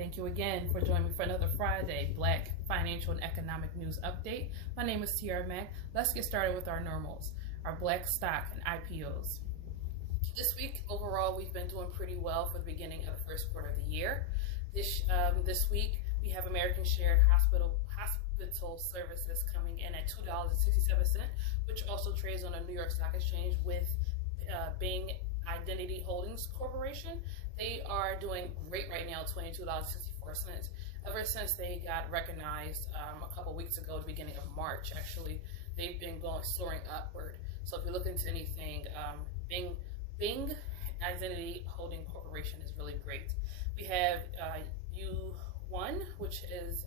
Thank you again for joining me for another Friday Black Financial and Economic News Update. My name is Tiara Mack. Let's get started with our normals, our Black stock and IPOs. This week, overall, we've been doing pretty well for the beginning of the first quarter of the year. This week, we have American Shared Hospital Services coming in at $2.67, which also trades on a New York Stock Exchange with Bing Identity Holdings Corporation. They are doing great right now, $22.64. Ever since they got recognized a couple weeks ago, the beginning of March, actually, they've been soaring upward. So if you look into anything, Bing Identity Holding Corporation is really great. We have U1, which is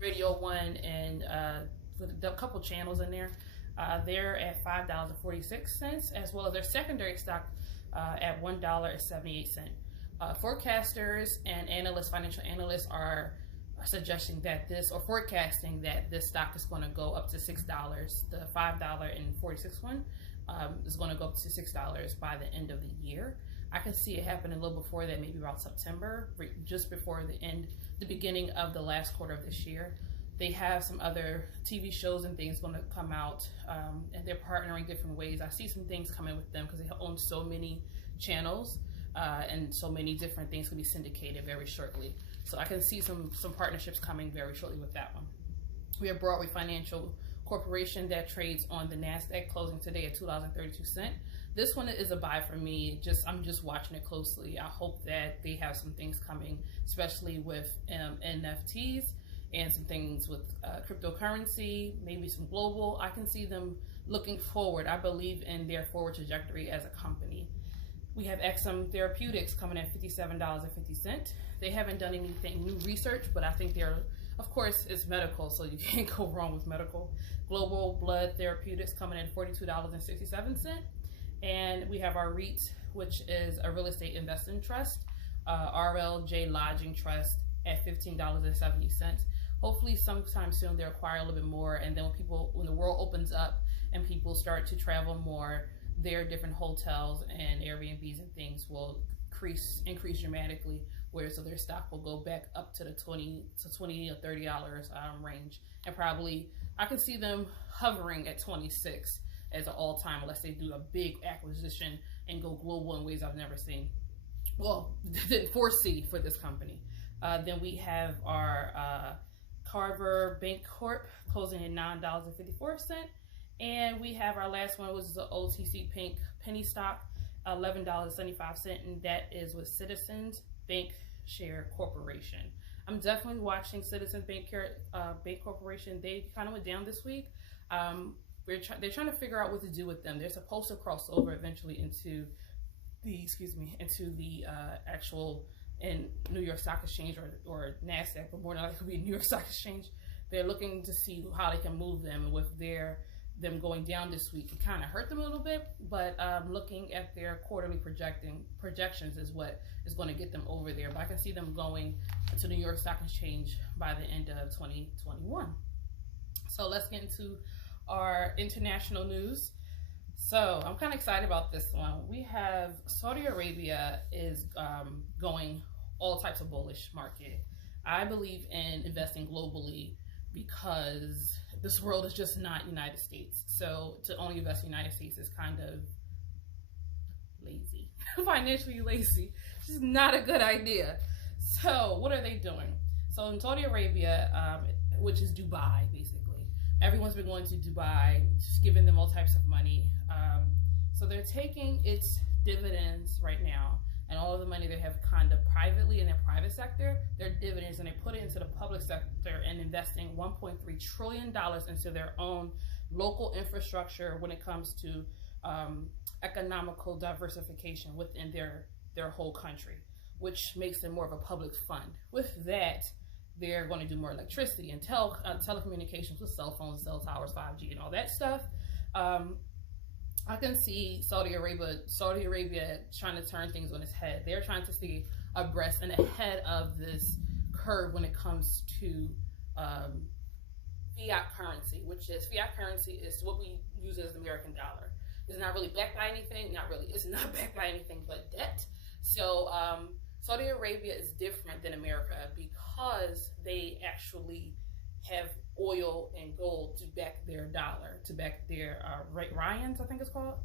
Radio 1 and with a couple channels in there. They're at $5.46, as well as their secondary stock at $1.78. Forecasters and analysts, financial analysts, are suggesting that forecasting that this stock is going to go up to $6. The $5.46 one is going to go up to $6 by the end of the year. I can see it happening a little before that, maybe around September, just before the beginning of the last quarter of this year. They have some other TV shows and things going to come out, and they're partnering different ways. I see some things coming with them because they own so many channels and so many different things can be syndicated very shortly. So I can see some partnerships coming very shortly with that one. We have Broadway Financial Corporation that trades on the NASDAQ, closing today at $2.32. This one is a buy for me. I'm just watching it closely. I hope that they have some things coming, especially with NFTs and some things with cryptocurrency, maybe some global. I can see them looking forward. I believe in their forward trajectory as a company. We have Exum Therapeutics coming at $57.50. They haven't done anything new research, but I think of course, it's medical, so you can't go wrong with medical. Global Blood Therapeutics coming in $42.67. And we have our REIT, which is a real estate investing trust, RLJ Lodging Trust at $15.70. Hopefully sometime soon they'll acquire a little bit more, and then when the world opens up and people start to travel more, their different hotels and Airbnbs and things will increase dramatically, so their stock will go back up to the $20 or $30 range, and probably I can see them hovering at 26 as an all-time, unless they do a big acquisition and go global in ways I've never seen. Well, didn't foresee for this company. Then we have our Carver Bank Corp closing at $9.54, and we have our last one, which is the OTC penny stock, $11.75, and that is with Citizens Bank Share Corporation. I'm definitely watching Citizens Bank Corporation. They kind of went down this week. They're trying to figure out what to do with them. They're supposed to cross over eventually into the actual in New York Stock Exchange or NASDAQ, but more than likely it could be New York Stock Exchange. They're looking to see how they can move them. With them going down this week, it kind of hurt them a little bit, but looking at their quarterly projections is what is going to get them over there. But I can see them going to New York Stock Exchange by the end of 2021. So let's get into our international news. So I'm kind of excited about this one. We have Saudi Arabia is going all types of bullish market. I believe in investing globally because this world is just not United States. So to only invest in the United States is kind of lazy, financially lazy. It's just not a good idea. So what are they doing? So in Saudi Arabia, which is Dubai, basically, everyone's been going to Dubai, just giving them all types of money. So they're taking its dividends right now, and all of the money they have kind of privately in their private sector, their dividends, and they put it into the public sector and investing $1.3 trillion into their own local infrastructure when it comes to economical diversification within their whole country, which makes them more of a public fund. With that, they're going to do more electricity and telecommunications with cell phones, cell towers, 5G, and all that stuff. I can see Saudi Arabia trying to turn things on its head. They're trying to stay abreast and ahead of this curve when it comes to fiat currency, fiat currency is what we use as the American dollar. It's not really backed by anything. It's not backed by anything but debt. So Saudi Arabia is different than America because they actually have oil and gold to back their dollar, to back their rands, I think it's called.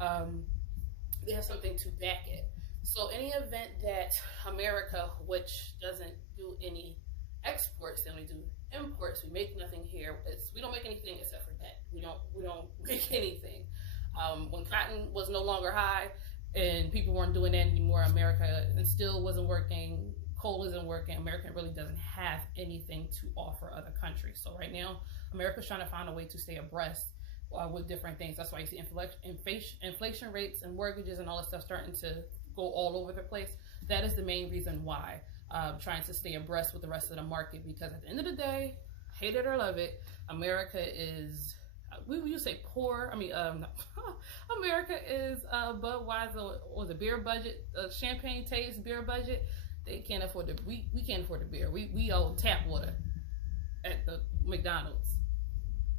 They have something to back it. So any event that America, which doesn't do any exports, then we do imports. We make nothing here. We don't make anything except for that. We don't make anything. When cotton was no longer high and people weren't doing that anymore, America and still wasn't working. Coal isn't working. America really doesn't have anything to offer other countries. So right now, America's trying to find a way to stay abreast with different things. That's why you see inflation rates and mortgages and all that stuff starting to go all over the place. That is the main reason why. Trying to stay abreast with the rest of the market, because at the end of the day, hate it or love it, America is, we say poor. I mean, America is Budweiser, or the beer budget, champagne taste beer budget. They can't afford the, we can't afford the beer. We owe tap water at the McDonald's.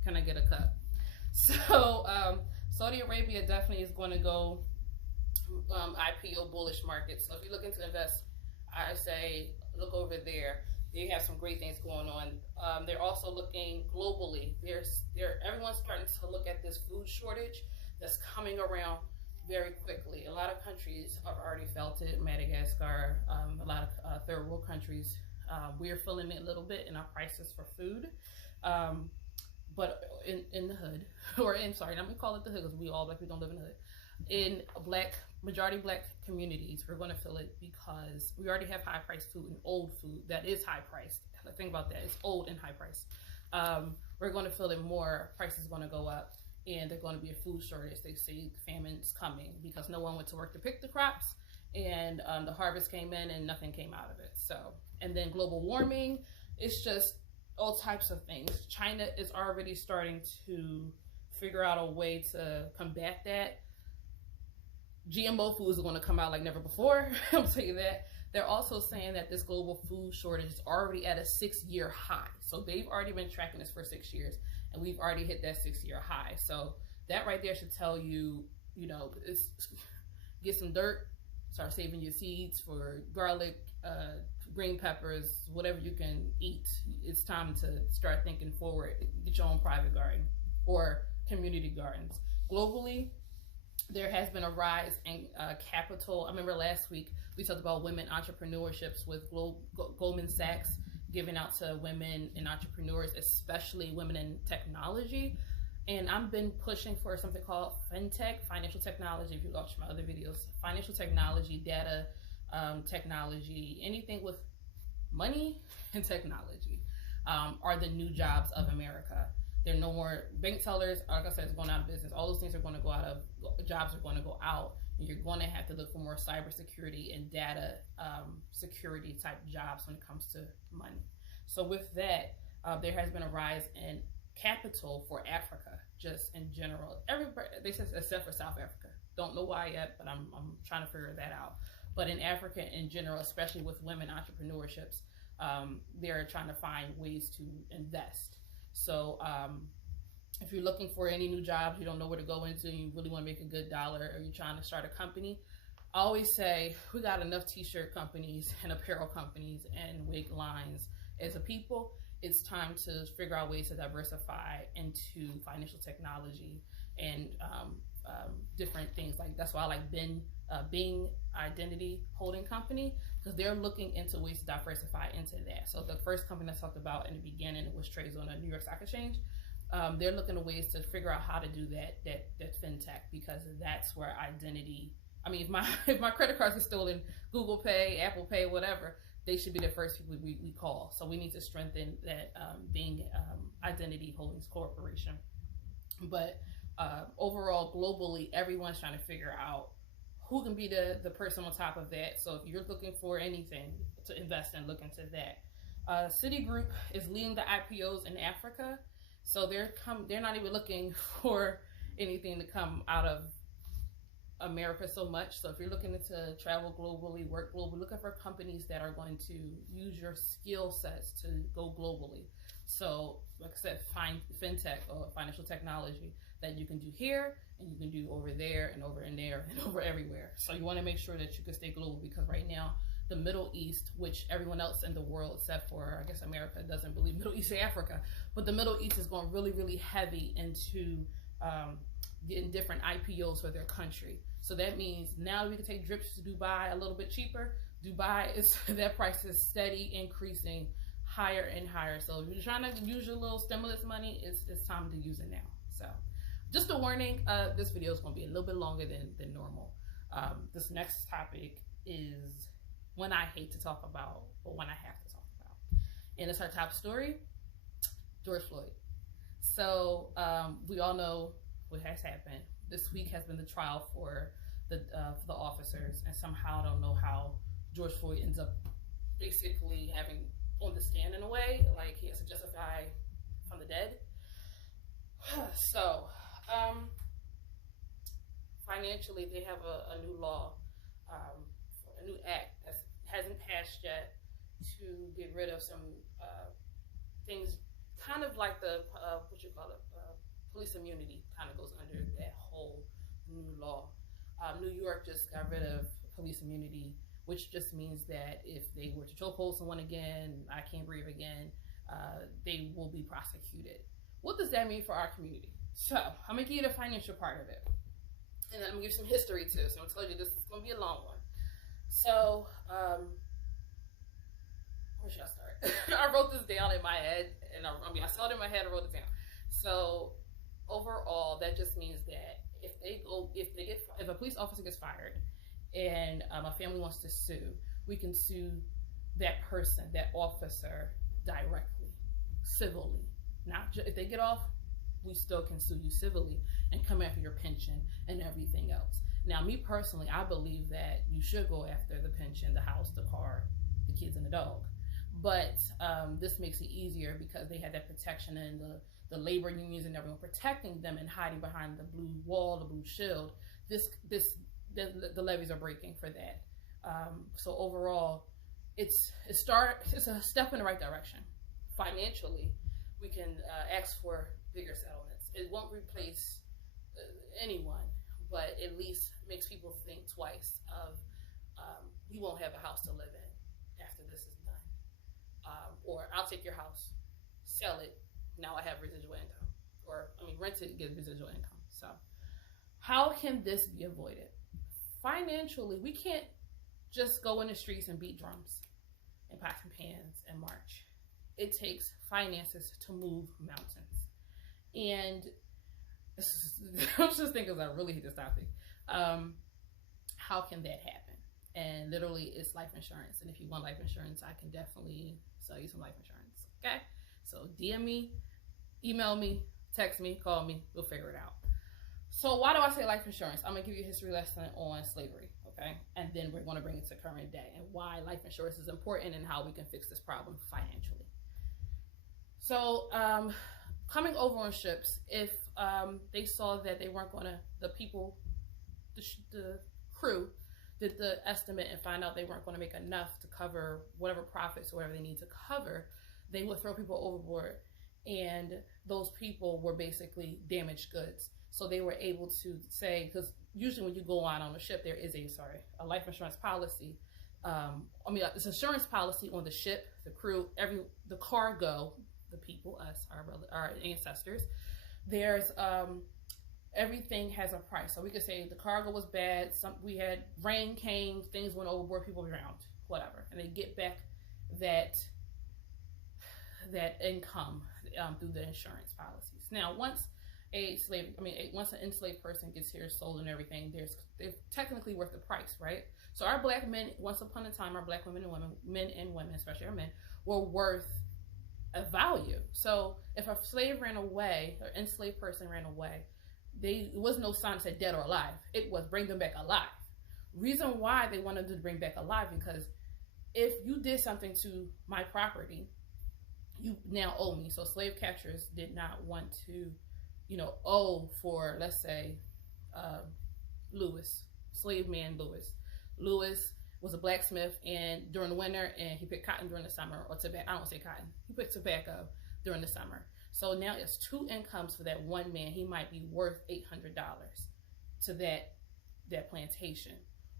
Can I get a cup? So Saudi Arabia definitely is going to go IPO bullish market. So if you're looking to invest, I say look over there. They have some great things going on. They're also looking globally. Everyone's starting to look at this food shortage that's coming around very quickly. A lot of countries have already felt it. Madagascar, a lot of third world countries. We're feeling it a little bit in our prices for food. But in the hood, let me call it the hood, because we all black people don't live in the hood. In majority black communities, we're going to feel it because we already have high priced food and old food that is high priced. Think about that. It's old and high priced. We're going to feel it more. Prices are going to go up, and there's going to be a food shortage. They say famine's coming because no one went to work to pick the crops, and the harvest came in and nothing came out of it. So, and then global warming, it's just all types of things. China is already starting to figure out a way to combat that. GMO foods are going to come out like never before. I'll tell you that. They're also saying that this global food shortage is already at a 6-year high. So they've already been tracking this for 6 years, and we've already hit that 6-year high. So that right there should tell you, get some dirt, start saving your seeds for garlic, green peppers, whatever you can eat. It's time to start thinking forward. Get your own private garden or community gardens. Globally, there has been a rise in capital. I remember last week we talked about women entrepreneurships with Goldman Sachs giving out to women and entrepreneurs, especially women in technology. And I've been pushing for something called fintech, financial technology. If you watch my other videos, financial technology, data technology, anything with money and technology are the new jobs of America. There are no more bank tellers. Like I said, it's going out of business. All those things are going to go out of, jobs are going to go out. And you're going to have to look for more cybersecurity and data security type jobs when it comes to money. So with that, there has been a rise in capital for Africa, just in general. Everybody, they said, except for South Africa. Don't know why yet, but I'm trying to figure that out. But in Africa in general, especially with women entrepreneurships, they're trying to find ways to invest. So if you're looking for any new jobs, you don't know where to go into, you really want to make a good dollar, or you're trying to start a company, I always say we got enough t-shirt companies and apparel companies and wig lines as a people. It's time to figure out ways to diversify into financial technology and different things. Like, that's why I like Bing Identity Holding Company, because they're looking into ways to diversify into that. So the first company I talked about in the beginning was trades on the New York Stock Exchange. They're looking at ways to figure out how to do that fintech, because that's where identity. I mean, if my credit cards are stolen, Google Pay, Apple Pay, whatever, they should be the first people we call. So we need to strengthen that Bing Identity Holdings Corporation. But overall, globally, everyone's trying to figure out who can be the person on top of that. So if you're looking for anything to invest in, look into that. Citigroup is leading the IPOs in Africa. So they're not even looking for anything to come out of America so much. So if you're looking to travel globally, work globally, looking for companies that are going to use your skill sets to go globally. So like I said, find fintech or financial technology that you can do here, and you can do over there and over in there and over everywhere. So you want to make sure that you can stay global, because right now the Middle East, which everyone else in the world, except for, I guess, America, doesn't believe Middle East and Africa. But the Middle East is going really, really heavy into getting different IPOs for their country. So that means now we can take trips to Dubai a little bit cheaper. Dubai is, that price is steady increasing higher and higher. So if you're trying to use your little stimulus money, it's time to use it now. So just a warning, this video is going to be a little bit longer than normal. This next topic is one I hate to talk about, but one I have to talk about. And it's our top story, George Floyd. So we all know what has happened. This week has been the trial for the officers, and somehow I don't know how George Floyd ends up basically having on the stand in a way, like he has to justify from the dead. So financially, they have a new law, a new act that hasn't passed yet to get rid of some things, kind of like the police immunity kind of goes under that whole new law. New York just got rid of police immunity, which just means that if they were to chokehold someone again, I can't breathe again, they will be prosecuted. What does that mean for our community? So I'm gonna give you the financial part of it, and then I'm gonna give you some history too. So I told you this is gonna be a long one. So where should I start? I wrote this down in my head, and I saw it in my head. I wrote it down. So overall, that just means that if a police officer gets fired and a family wants to sue, we can sue that person, that officer, directly, civilly. Not if they get off, we still can sue you civilly and come after your pension and everything else. Now, me personally, I believe that you should go after the pension, the house, the car, the kids, and the dog. But this makes it easier because they had that protection, and the labor unions and everyone protecting them and hiding behind the blue wall, the blue shield. The levees are breaking for that. So overall, it's a step in the right direction. Financially, we can ask for bigger settlements. It won't replace anyone, but at least makes people think twice of you won't have a house to live in after this is done. Or I'll take your house, sell it, now I have residual income. Or, rent it, get residual income. So how can this be avoided? Financially, we can't just go in the streets and beat drums and pots and pans and march. It takes finances to move mountains. And I was just thinking, because I really hate this topic. How can that happen? And literally, it's life insurance. And if you want life insurance, I can definitely sell you some life insurance. Okay? So DM me, email me, text me, call me. We'll figure it out. So why do I say life insurance? I'm going to give you a history lesson on slavery, okay? And then we're going to bring it to current day and why life insurance is important and how we can fix this problem financially. So coming over on ships, if they saw that they weren't going to, the crew did the estimate and find out they weren't going to make enough to cover whatever profits or whatever they need to cover, they would throw people overboard. And those people were basically damaged goods. So they were able to say, because usually when you go on a ship, there is a life insurance policy. It's insurance policy on the ship, the crew, the cargo, the people, us, our ancestors. There's everything has a price. So we could say the cargo was bad. We had rain came, things went overboard, people drowned, whatever, and they get back that income through the insurance policies. Now, once an enslaved person gets here, sold and everything, they're technically worth the price, right? So our black men, once upon a time, our black men and women, especially our men, were worth a value. So if a slave ran away, or enslaved person ran away, there was no sign that said dead or alive. It was bring them back alive. Reason why they wanted to bring back alive, because if you did something to my property, you now owe me. So slave catchers did not want to, owe for, let's say, Lewis, slave man Lewis. Lewis was a blacksmith, and during the winter, and he picked cotton during the summer, or tobacco. I don't want to say cotton. He picked tobacco during the summer. So now it's two incomes for that one man. He might be worth $800 to that plantation.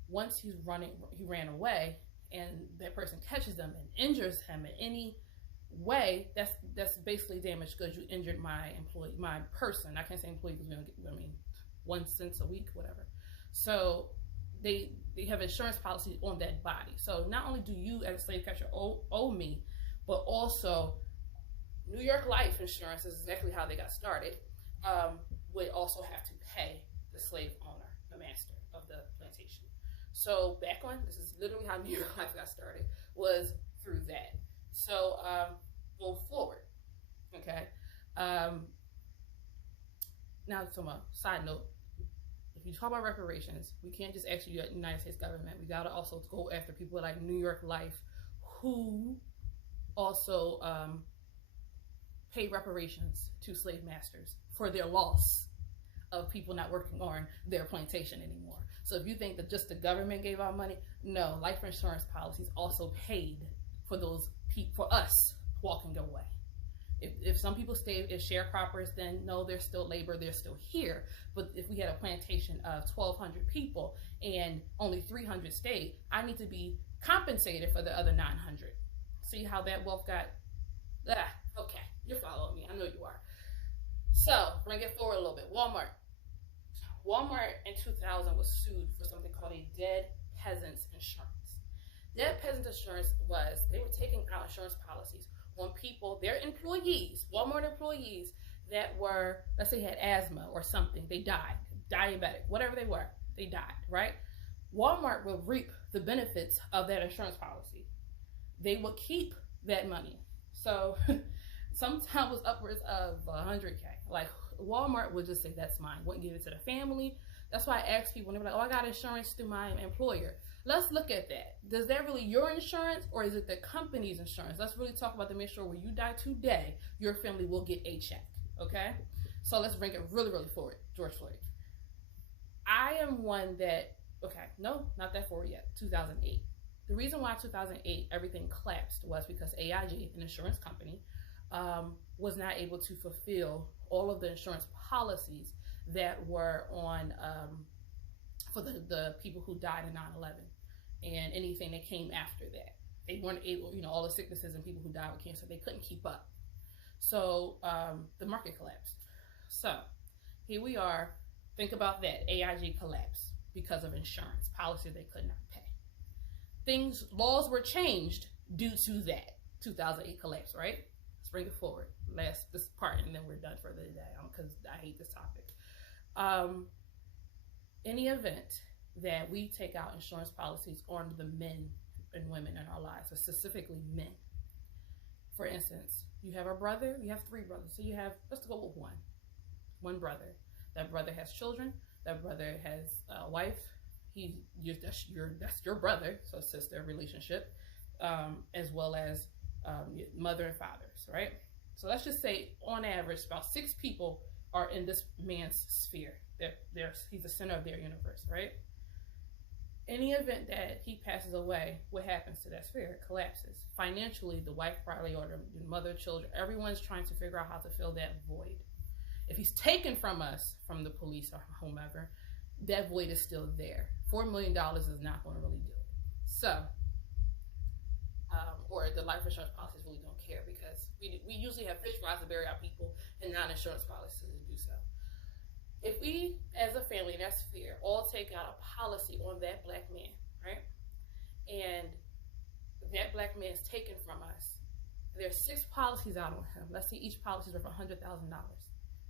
Once he ran away, and that person catches them and injures him in any way, that's basically damaged goods. You injured my employee, my person. I can't say employee because we don't get, 1 cent a week, whatever. So they have insurance policy on that body. So not only do you as a slave catcher owe me, but also New York Life Insurance is exactly how they got started, would also have to pay the slave owner, the master of the plantation. So back on, this is literally how New York Life got started, was through that. So go forward, okay? Now from a side note, if you talk about reparations, we can't just ask you the United States government. We gotta also go after people like New York Life, who also pay reparations to slave masters for their loss of people not working on their plantation anymore. So if you think that just the government gave out money, no, life insurance policies also paid for those for us walking away. If some people stay as sharecroppers, then no, they're still labor, they're still here. But if we had a plantation of 1,200 people and only 300 stayed, I need to be compensated for the other 900. See how that wealth got, okay, you're following me, I know you are. So bring it forward a little bit. Walmart in 2000 was sued for something called a dead peasants insurance. Dead peasants insurance was, they were taking out insurance policies on people, their employees, Walmart employees that were, let's say had asthma or something, they died, diabetic, whatever they were, they died, right? Walmart will reap the benefits of that insurance policy. They will keep that money. So sometimes it was upwards of 100K. Like Walmart would just say, that's mine, wouldn't give it to the family. That's why I ask people, when they're like, oh, I got insurance through my employer. Let's look at that. Does that really your insurance, or is it the company's insurance? Let's really talk about to make sure when you die today, your family will get a check, okay? So let's bring it really, really forward. George Floyd. I am one that, okay, no, not that forward yet, 2008. The reason why 2008 everything collapsed was because AIG, an insurance company, was not able to fulfill all of the insurance policies that were on for the people who died in 9/11 and anything that came after that. They weren't able, all the sicknesses and people who died with cancer, they couldn't keep up. So the market collapsed. So here we are. Think about that. AIG collapsed because of insurance policy they could not pay. Laws were changed due to that 2008 collapse, right? Let's bring it forward. This part, and then we're done for the day because I hate this topic. Any event that we take out insurance policies on the men and women in our lives, but specifically men. For instance, you have a brother, you have 3 brothers. So you have, let's go with one brother. That brother has children. That brother has a wife. That's your brother, so sister relationship, as well as mother and fathers, right? So let's just say on average, about 6 people are in this man's sphere. He's the center of their universe, right? Any event that he passes away, what happens to that sphere? It collapses. Financially, the wife probably, or the mother, children, everyone's trying to figure out how to fill that void. If he's taken from us, from the police or whomever, that void is still there. $4 million is not going to really do it. So, or the life insurance policies really don't care, because we usually have fish fries to bury our people and non-insurance policies to do so. If we, as a family, and that's fair, all take out a policy on that black man, right? And that black man is taken from us. There's 6 policies out on him. Let's say each policy is worth $100,000.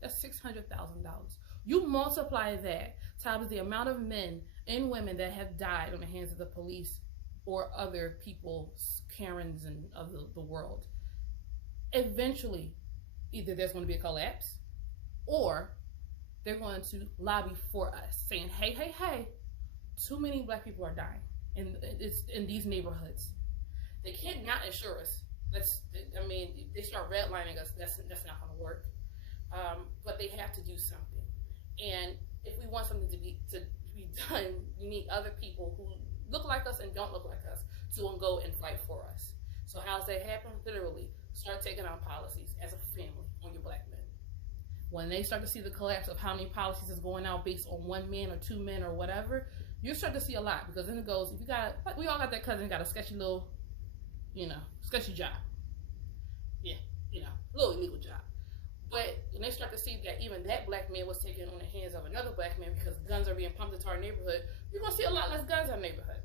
That's $600,000. You multiply that times the amount of men and women that have died on the hands of the police or other people, Karens and of the world. Eventually, either there's going to be a collapse, or they're going to lobby for us, saying, hey, too many black people are dying it's in these neighborhoods. They can't not insure us. They start redlining us. That's not going to work. But they have to do something. And if we want something to be done, we need other people who look like us and don't look like us to go and fight for us. So how's that happen? Literally, start taking out policies as a family on your black men. When they start to see the collapse of how many policies is going out based on 1 man or 2 men or whatever, you start to see a lot, because then it goes, if you got, we all got that cousin who got a sketchy little, sketchy job. Yeah, little illegal job. But when they start to see that even that black man was taken on the hands of another black man because guns are being pumped into our neighborhood, you're going to see a lot less guns in our neighborhood.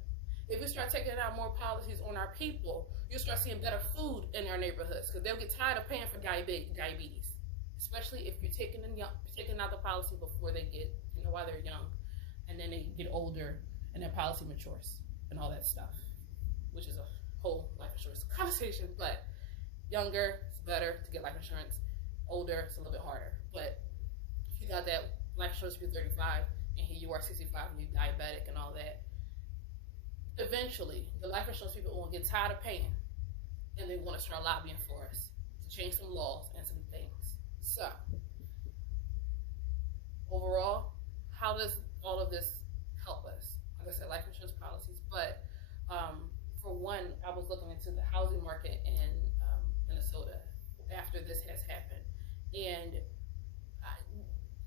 If we start taking out more policies on our people, you'll start seeing better food in our neighborhoods, because they'll get tired of paying for diabetes, especially if you're taking out the policy before they get, while they're young, and then they get older and their policy matures and all that stuff, which is a whole life insurance conversation. But younger, it's better to get life insurance. Older, it's a little bit harder. But if you got that life insurance for 35 and here you are 65 and you're diabetic and all that, eventually the life insurance people will get tired of paying, and they want to start lobbying for us to change some laws and some things. So overall, how does all of this help us? Like I said, life insurance policies, but for one, I was looking into the housing market in Minnesota after this has happened, and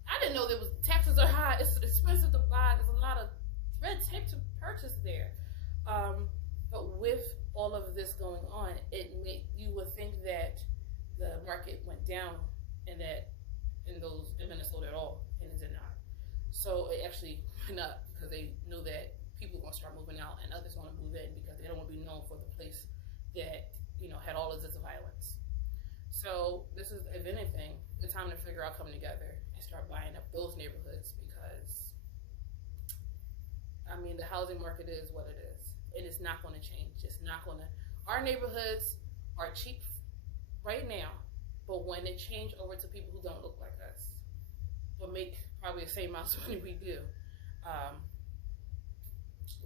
I didn't know taxes are high. It's expensive to buy. There's a lot of red tape to purchase there. But with all of this going on, you would think that the market went down in Minnesota at all, and it did not. So it actually went up, because they knew that people were going to start moving out and others want to move in, because they don't want to be known for the place that had all of this violence. So this is, if anything, the time to figure out, coming together and start buying up those neighborhoods, because the housing market is what it is. It is not going to change. It's not going to. Our neighborhoods are cheap right now, but when they change over to people who don't look like us, but make probably the same amount of money we do,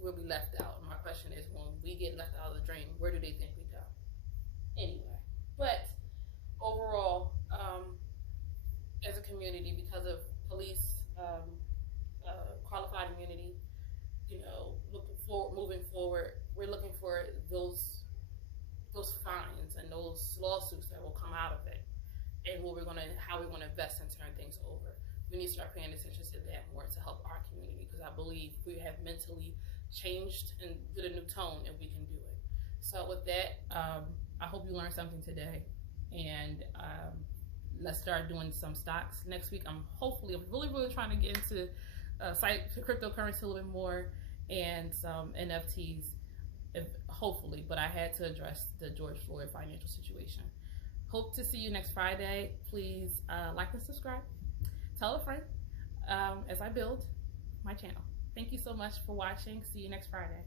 we'll be left out. And my question is, when we get left out of the drain, where do they think we go? Anyway, but overall, as a community, because of police qualified immunity, moving forward, we're looking for those fines and those lawsuits that will come out of it, and how we're gonna invest and turn things over. We need to start paying attention to that more to help our community, because I believe we have mentally changed and get a new tone, and we can do it. So with that, I hope you learned something today, and let's start doing some stocks next week. I'm really trying to get into cryptocurrency a little bit more, and some NFTs, hopefully. But I had to address the George Floyd financial situation. Hope to see you next Friday. Please like and subscribe. Tell a friend as I build my channel. Thank you so much for watching. See you next Friday.